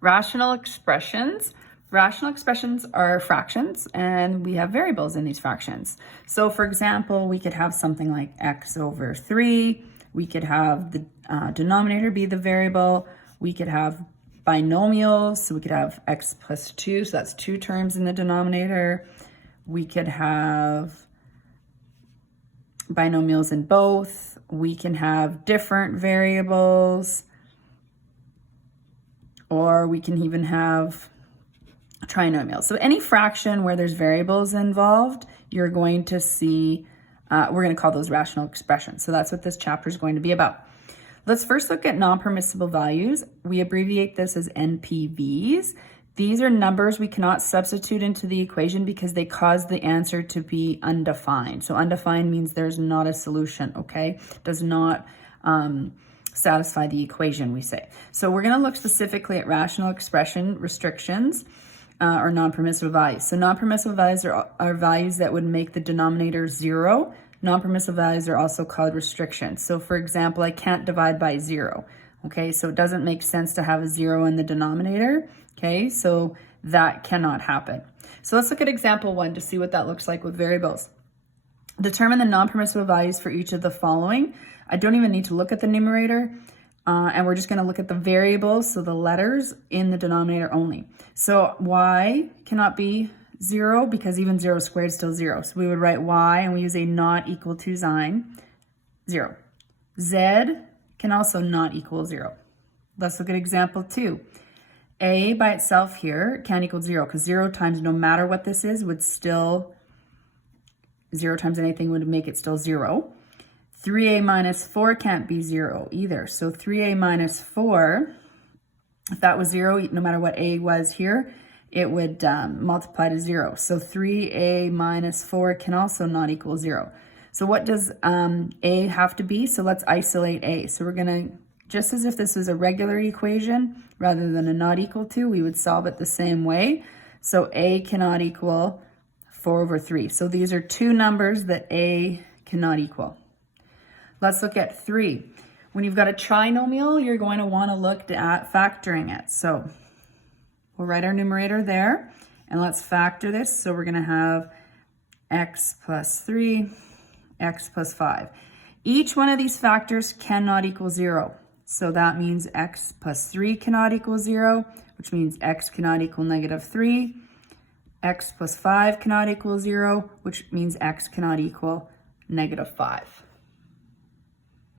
Rational expressions. Rational expressions are fractions, and we have variables in these fractions. So for example, we could have something like x over 3. We could have the denominator be the variable. We could have binomials, so we could have x plus 2, so that's 2 terms in the denominator. We could have binomials in both. We can have different variables, or we can even have trinomials. So any fraction where there's variables involved, you're going to see, we're going to call those rational expressions. So that's what this chapter is going to be about. Let's first look at non-permissible values. We abbreviate this as NPVs. These are numbers we cannot substitute into the equation because they cause the answer to be undefined. So undefined means there's not a solution, okay? Does not satisfy the equation, we say. So we're going to look specifically at rational expression restrictions or non-permissible values. So non-permissible values are values that would make the denominator 0. Non-permissible values are also called restrictions. So for example, I can't divide by 0. Okay, so it doesn't make sense to have a 0 in the denominator. Okay, so that cannot happen. So let's look at example 1 to see what that looks like with variables. Determine the non-permissible values for each of the following. I don't even need to look at the numerator, and we're just going to look at the variables, so the letters in the denominator only. So y cannot be 0 because even 0 squared is still 0. So we would write y and we use a not equal to sign, 0. Z can also not equal 0. Let's look at example 2. A by itself here can't equal 0 because 0 times no matter what this is would still, 0 times anything would make it still 0. 3a minus 4 can't be 0 either. So 3a minus 4, if that was 0, no matter what a was here, it would multiply to 0. So 3a minus 4 can also not equal 0. So what does a have to be? So let's isolate a. So we're going to, just as if this was a regular equation rather than a not equal to, we would solve it the same way. So a cannot equal 4 over 3. So these are two numbers that a cannot equal. Let's look at 3. When you've got a trinomial, you're going to want to look at factoring it. So we'll write our numerator there, and let's factor this. So we're going to have x plus 3, x plus 5. Each one of these factors cannot equal 0. So that means x plus 3 cannot equal 0, which means x cannot equal negative 3. X plus 5 cannot equal 0, which means x cannot equal negative 5.